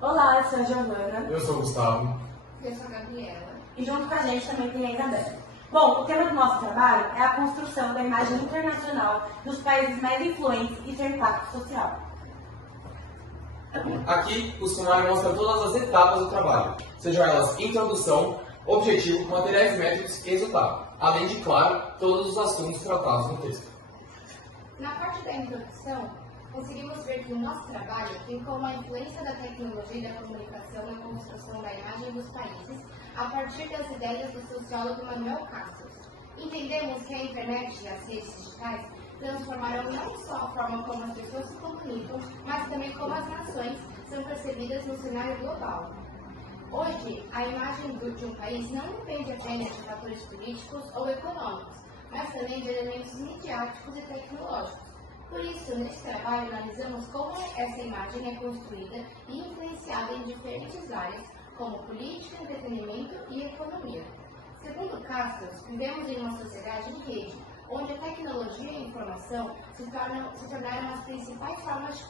Olá, eu sou a Giovana. Eu sou o Gustavo. Eu sou a Gabriela. E junto com a gente também tem a Isabela. Bom, o tema do nosso trabalho é a construção da imagem internacional dos países mais influentes e seu impacto social. Aqui, o sumário mostra todas as etapas do trabalho, sejam elas introdução, objetivo, materiais métricos e resultado, além de, claro, todos os assuntos tratados no texto. Na parte da introdução, conseguimos ver que o nosso trabalho tem como a influência da tecnologia e da comunicação na construção da imagem dos países a partir das ideias do sociólogo Manuel Castells. Entendemos que a internet e as redes digitais transformaram não só a forma como as pessoas se comunicam, mas também como as nações são percebidas no cenário global. Hoje, a imagem de um país não depende apenas de fatores políticos ou econômicos, mas também de elementos midiáticos e tecnológicos. Por isso, neste trabalho, analisamos como essa imagem é construída e influenciada em diferentes áreas, como política, entretenimento e economia. Segundo Castells, vivemos em uma sociedade em rede, onde a tecnologia e a informação se tornaram as principais formas de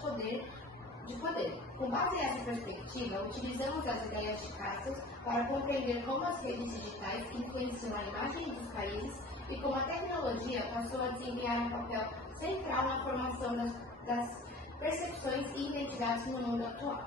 poder. Com base nessa perspectiva, utilizamos as ideias de Castells para compreender como as redes digitais influenciam a imagem dos países e como a tecnologia passou a desempenhar um papel central na formação das percepções e identidades no mundo atual.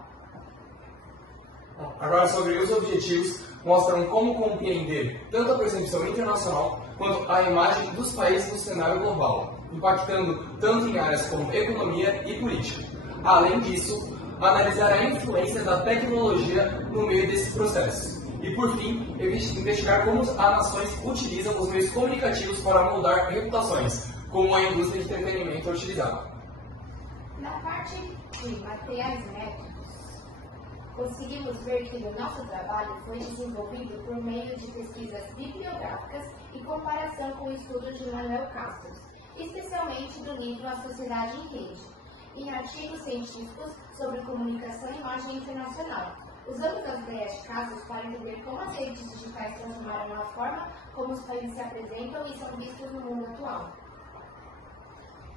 Agora, sobre os objetivos, mostram como compreender tanto a percepção internacional quanto a imagem dos países no cenário global, impactando tanto em áreas como economia e política. Além disso, analisar a influência da tecnologia no meio desses processos. E, por fim, investigar como as nações utilizam os meios comunicativos para moldar reputações, como a indústria de entretenimento é utilizada. Na parte de materiais métricos, conseguimos ver que o nosso trabalho foi desenvolvido por meio de pesquisas bibliográficas e comparação com o estudo de Manuel Castells, especialmente do livro A Sociedade em Rede, em artigos científicos sobre comunicação e imagem internacional. Usamos as ideias de Castells para entender como as redes digitais transformaram a forma como os países se apresentam e são vistos no mundo atual.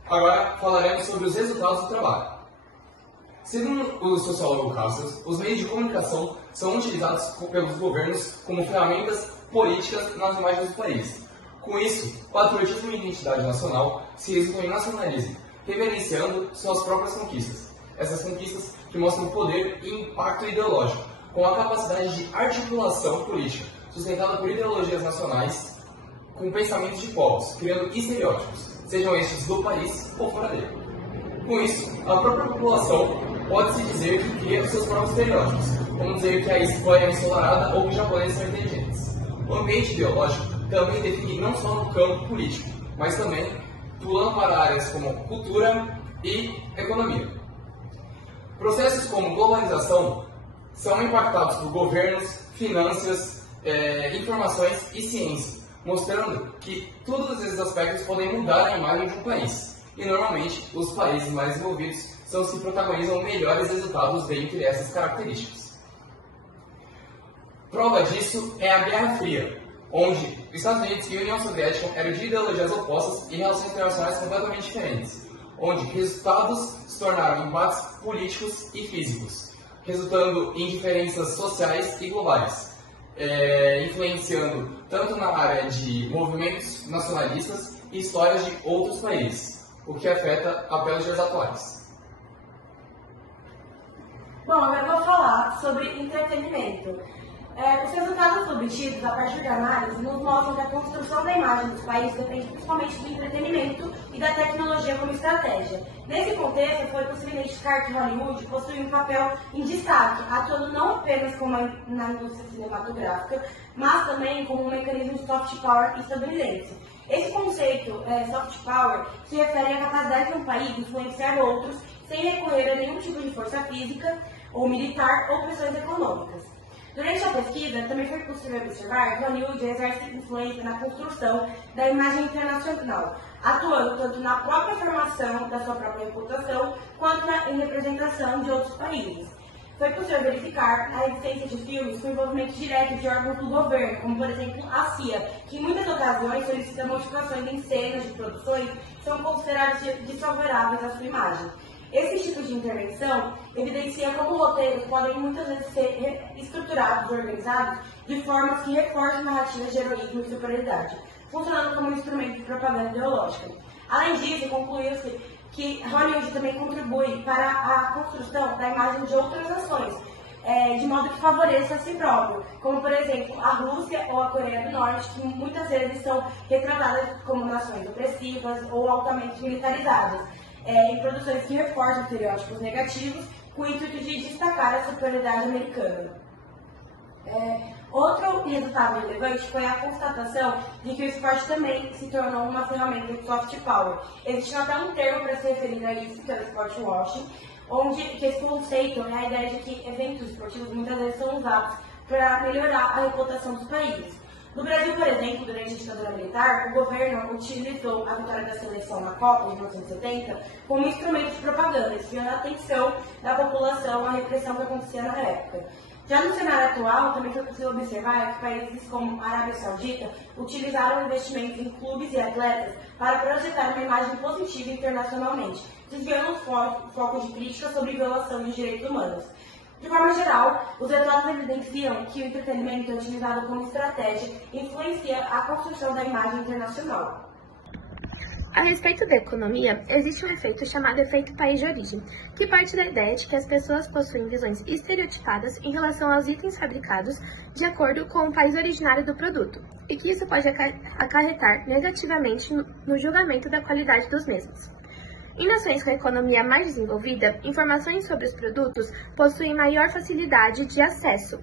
Agora falaremos sobre os resultados do trabalho. Segundo o sociólogo Castells, os meios de comunicação são utilizados pelos governos como ferramentas políticas nas imagens do país. Com isso, o patriotismo e a identidade nacional se resultam em nacionalismo, reverenciando suas próprias conquistas. Essas conquistas que mostram poder e impacto ideológico, com a capacidade de articulação política, sustentada por ideologias nacionais, com pensamentos de povos, criando estereótipos, sejam estes do país ou fora dele. Com isso, a própria população pode-se dizer que cria os seus próprios estereótipos, como dizer que a Espanha é ensolarada ou que os japoneses são inteligentes. O ambiente ideológico também define não só no campo político, mas também pulando para áreas como cultura e economia. Processos como globalização são impactados por governos, finanças, informações e ciência, mostrando que todos esses aspectos podem mudar a imagem de um país. E normalmente, os países mais desenvolvidos são os que protagonizam melhores resultados dentre essas características. Prova disso é a Guerra Fria, onde os Estados Unidos e a União Soviética eram de ideologias opostas e relações internacionais completamente diferentes, onde resultados se tornaram embates políticos e físicos, resultando em diferenças sociais e globais, influenciando tanto na área de movimentos nacionalistas e histórias de outros países, o que afeta até os dias atuais. Bom, agora eu vou falar sobre entretenimento. Os resultados obtidos a partir da análise nos mostram que a construção da imagem dos países depende principalmente do entretenimento e da tecnologia como estratégia. Nesse contexto, foi possível identificar que Hollywood possui um papel em destaque, atuando não apenas na indústria cinematográfica, mas também como um mecanismo de soft power estadunidense. Esse conceito, soft power, se refere à capacidade de um país influenciar outros sem recorrer a nenhum tipo de força física ou militar ou pressões econômicas. Durante a pesquisa, também foi possível observar que Hollywood exerce influência na construção da imagem internacional, atuando tanto na própria formação da sua própria reputação, quanto em representação de outros países. Foi possível verificar a existência de filmes com envolvimento direto de órgãos do governo, como por exemplo a CIA, que em muitas ocasiões solicita modificações em cenas de produções que são consideradas desfavoráveis à sua imagem. Esse tipo de intervenção evidencia como roteiros podem muitas vezes ser estruturados e organizados de formas que reforçam narrativas de heroísmo e superioridade, funcionando como um instrumento de propaganda ideológica. Além disso, concluiu-se que Hollywood também contribui para a construção da imagem de outras nações, de modo que favoreça a si próprio, como por exemplo a Rússia ou a Coreia do Norte, que muitas vezes são retratadas como nações opressivas ou altamente militarizadas, em produções que reforçam estereótipos negativos com o intuito de destacar a superioridade americana. Outro resultado relevante foi a constatação de que o esporte também se tornou uma ferramenta de soft power. Existe até um termo para se referir a isso, que é o sport washing, que esse conceito é a ideia de que eventos esportivos muitas vezes são usados para melhorar a reputação dos países. No Brasil, por exemplo, durante a ditadura militar, o governo utilizou a vitória da seleção na Copa de 1970 como instrumento de propaganda, desviando a atenção da população à repressão que acontecia na época. Já no cenário atual, também foi possível observar que países como a Arábia Saudita utilizaram investimentos em clubes e atletas para projetar uma imagem positiva internacionalmente, desviando os focos de crítica sobre violação dos direitos humanos. De forma geral, os relatos evidenciam que o entretenimento é utilizado como estratégia e influencia a construção da imagem internacional. A respeito da economia, existe um efeito chamado efeito país de origem, que parte da ideia de que as pessoas possuem visões estereotipadas em relação aos itens fabricados de acordo com o país originário do produto, e que isso pode acarretar negativamente no julgamento da qualidade dos mesmos. Em nações com a economia mais desenvolvida, informações sobre os produtos possuem maior facilidade de acesso,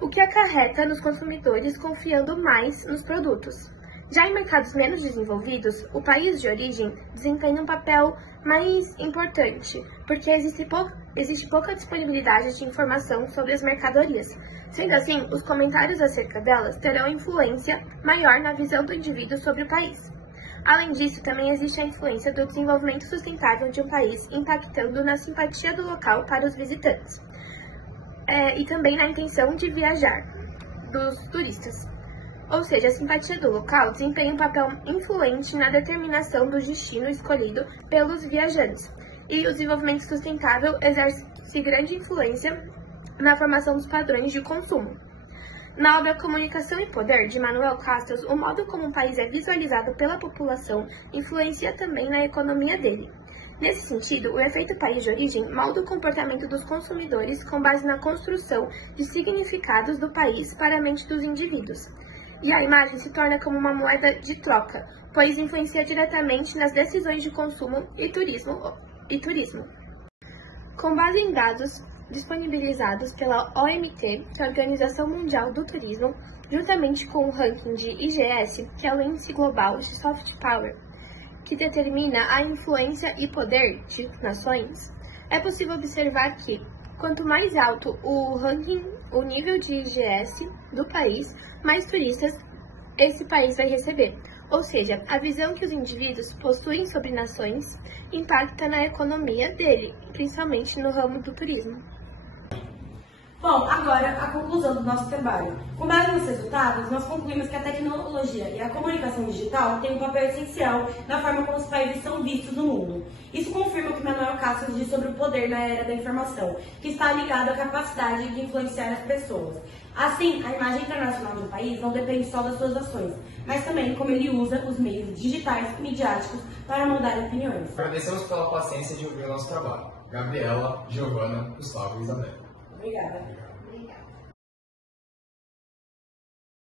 o que acarreta nos consumidores confiando mais nos produtos. Já em mercados menos desenvolvidos, o país de origem desempenha um papel mais importante, porque existe pouca disponibilidade de informação sobre as mercadorias. Sendo assim, os comentários acerca delas terão influência maior na visão do indivíduo sobre o país. Além disso, também existe a influência do desenvolvimento sustentável de um país, impactando na simpatia do local para os visitantes, e também na intenção de viajar dos turistas. Ou seja, a simpatia do local desempenha um papel influente na determinação do destino escolhido pelos viajantes, e o desenvolvimento sustentável exerce grande influência na formação dos padrões de consumo. Na obra Comunicação e Poder, de Manuel Castells, o modo como um país é visualizado pela população influencia também na economia dele. Nesse sentido, o efeito país de origem molda o comportamento dos consumidores com base na construção de significados do país para a mente dos indivíduos. E a imagem se torna como uma moeda de troca, pois influencia diretamente nas decisões de consumo e turismo. Com base em dados disponibilizados pela OMT, que é a Organização Mundial do Turismo, juntamente com o ranking de IGS, que é o Índice Global de Soft Power, que determina a influência e poder de nações, é possível observar que, quanto mais alto o ranking, o nível de IGS do país, mais turistas esse país vai receber. Ou seja, a visão que os indivíduos possuem sobre nações impacta na economia dele, principalmente no ramo do turismo. Bom, agora a conclusão do nosso trabalho. Com base nos resultados, nós concluímos que a tecnologia e a comunicação digital têm um papel essencial na forma como os países são vistos no mundo. Isso confirma o que Manuel Castells diz sobre o poder na era da informação, que está ligado à capacidade de influenciar as pessoas. Assim, a imagem internacional de um país não depende só das suas ações, mas também como ele usa os meios digitais e midiáticos para moldar opiniões. Agradecemos pela paciência de ouvir o nosso trabalho. Gabriela, Giovana, Gustavo e Isabel. Obrigada. Obrigada.